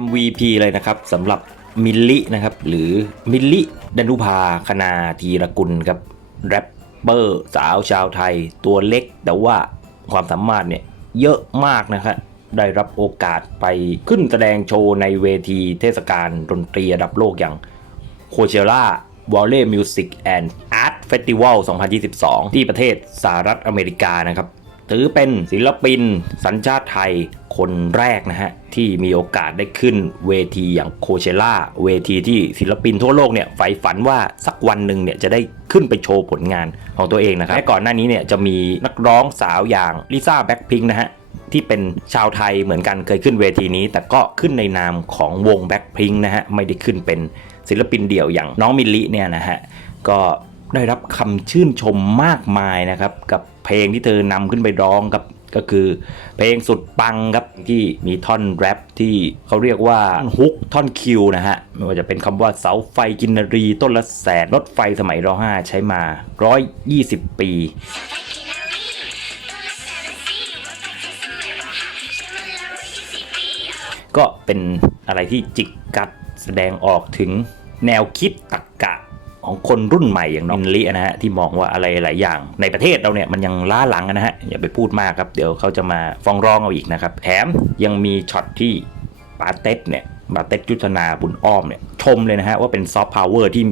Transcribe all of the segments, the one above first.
MVP เลยนะครับสำหรับมิลลินะครับ หรือมิลลิดนุภาคณาธีรกุลครับแรปเปอร์สาวชาวไทย ตัวเล็กแต่ว่าความสามารถเนี่ยเยอะมากนะครับได้รับโอกาสไปขึ้นแสดงโชว์ในเวทีเทศกาลดนตรีระดับโลกอย่างโคเชล่าวอลเล่มิวสิกแอนด์อาร์ตเฟสติวัล2022 ที่ประเทศสหรัฐอเมริกานะครับ ถือเป็นศิลปิน สัญชาติไทยคนแรกนะฮะ ที่มีโอกาสได้ขึ้นเวทีอย่างโคเชล่าเวทีที่ศิลปินทั่วโลกเนี่ยใฝ่ฝันว่าสักวันหนึ่งเนี่ยจะได้ขึ้นไปโชว์ผลงานของตัวเองนะครับและก่อนหน้านี้เนี่ยจะมีนักร้องสาวอย่างลิซ่าแบ็คพิงค์นะฮะที่เป็นชาวไทยเหมือนกันเคยขึ้นเวทีนี้ แต่ก็ขึ้นในนามของวงแบ็คพิงนะฮะไม่ได้ขึ้นเป็นศิลปินเดี่ยวอย่างน้องมิลลิเนี่ยนะฮะก็ ได้รับคำชื่นชมมากมายนะครับ กับเพลงที่เธอนำขึ้นไปร้องครับก็คือเพลงสุดปังครับที่มีท่อนแรปที่เขาเรียกว่าฮุกท่อนคิวนะฮะไม่ว่าจะเป็นคำว่าเสาไฟกินรี ต้นละแสนรถไฟสมัยรห้าใช้มา 120 ปีก็เป็นอะไรที่จิกกัดแสดงออกถึงแนวคิดตรรกกะ ของคนรุ่นใหม่อย่างน้องมิลลินะฮะที่มองว่าอะไรหลายอย่าง ในประเทศเราเนี่ยมันยังล้าหลังนะฮะอย่าไปพูดมากครับเดี๋ยวเขาจะมาฟ้องร้องเอาอีกนะครับแถมยังมีช็อตที่ปาเต็ดเนี่ยปาเต็ดยุทธนาบุญอ้อมเนี่ยชมเลยนะฮะว่าเป็นซอฟต์พาวเวอร์ที่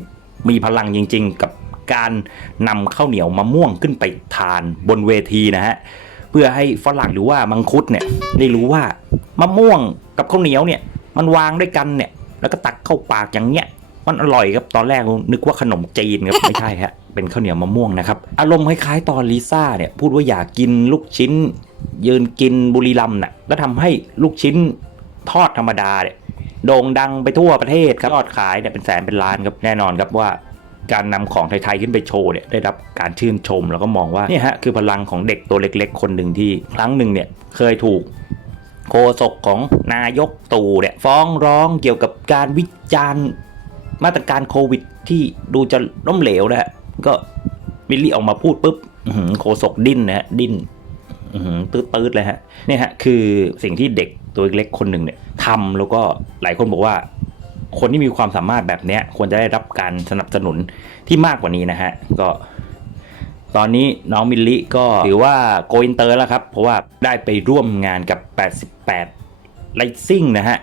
มีพลังจริง ๆ กับการนำข้าวเหนียวมะม่วงขึ้นไปทานบนเวทีนะฮะเพื่อให้ฝรั่งหรือว่ามังคุดเนี่ยได้รู้ว่ามะม่วงกับข้าวเหนียวเนี่ยมันวางด้วยกันเนี่ยแล้วก็ตักเข้าปากอย่างเงี้ย มันอร่อยครับตอนแรกนึกว่าขนมจีนครับไม่ใช่ฮะเป็นข้าวเหนียวมะม่วงนะครับอารมณ์คล้ายๆตอนลิซ่าเนี่ยพูดว่าอยากกินลูกชิ้น ยืนกินบุรีรัมย์น่ะแล้วทำให้ลูกชิ้นทอดธรรมดาเนี่ยโด่งดังไปทั่วประเทศครับยอดขายเนี่ยเป็นแสนเป็นล้านครับแน่นอนครับว่าการนำของไทย ๆ ขึ้นไปโชว์เนี่ยได้รับการชื่นชมแล้วก็มองว่านี่ฮะคือพลังของเด็กตัวเล็ก ๆ คนหนึ่งที่ครั้งหนึ่งเนี่ยเคยถูกโฆษกของนายกตู่เนี่ยฟ้องร้องเกี่ยวกับการวิจารณ์ มาตรการโควิดที่ดูจะล้มเหลวนะฮะก็มิลลี่ออกมาพูดปุ๊บหือโฆษกดิ้นนะฮะดิ้นหือตืดตืดเลยฮะเนี่ยฮะคือสิ่งที่เด็กตัวเล็กคนหนึ่งเนี่ยทำแล้วก็หลายคนบอกว่า คนที่มีความสามารถแบบเนี้ยควรจะได้รับการสนับสนุนที่มากกว่านี้นะฮะก็ตอนนี้น้องมิลลิก็ถือว่าโกอินเตอร์แล้วครับ เพราะว่าได้ไปร่วมงานกับ 88 ไลซิ่งนะฮะ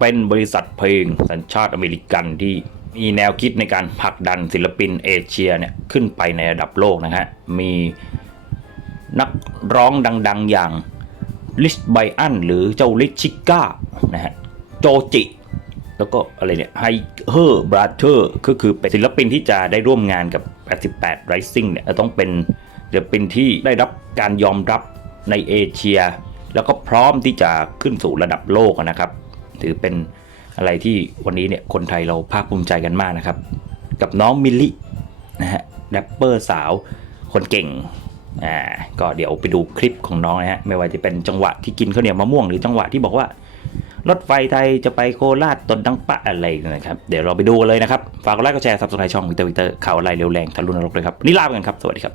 เป็นบริษัทเพลงสัญชาติอเมริกันที่มีแนวคิดในการผลักดันศิลปินเอเชียเนี่ยขึ้นไปในระดับโลกนะฮะ มีนักร้องดัง ๆ อย่างลิชไบอันหรือเจ้าลิชชิก้านะฮะ โจจิ แล้วก็อะไรเนี่ยไฮเฮอร์บราเธอร์ก็คือเป็นศิลปินที่จะได้ร่วมงานกับ 88 Rising เนี่ยต้องเป็นศิลปินที่ได้รับการยอมรับในเอเชีย แล้วก็พร้อมที่จะขึ้นสู่ระดับโลกนะครับ ถือเป็นอะไรที่วันนี้เนี่ยคนไทยเราภาคภูมิใจกันมากนะครับ กับน้องมิลลินะฮะแรปเปอร์สาวคนเก่งอ่าก็เดี๋ยวไปดูคลิปของน้องนะฮะไม่ว่าจะเป็นจังหวะที่กินข้าวเหนียวมะม่วงหรือจังหวะที่บอกว่ารถไฟไทยจะไปโคราชตนดังปะอะไรนะครับ เดี๋ยวเราไปดูกันเลยนะครับ ฝากกดไลค์กดแชร์ซับสไครต์ช่องวิตวิเตอร์ข่าวอะไรเร็วแรงทะลุนรกเลยครับนี่ลาไปกันครับ สวัสดีครับ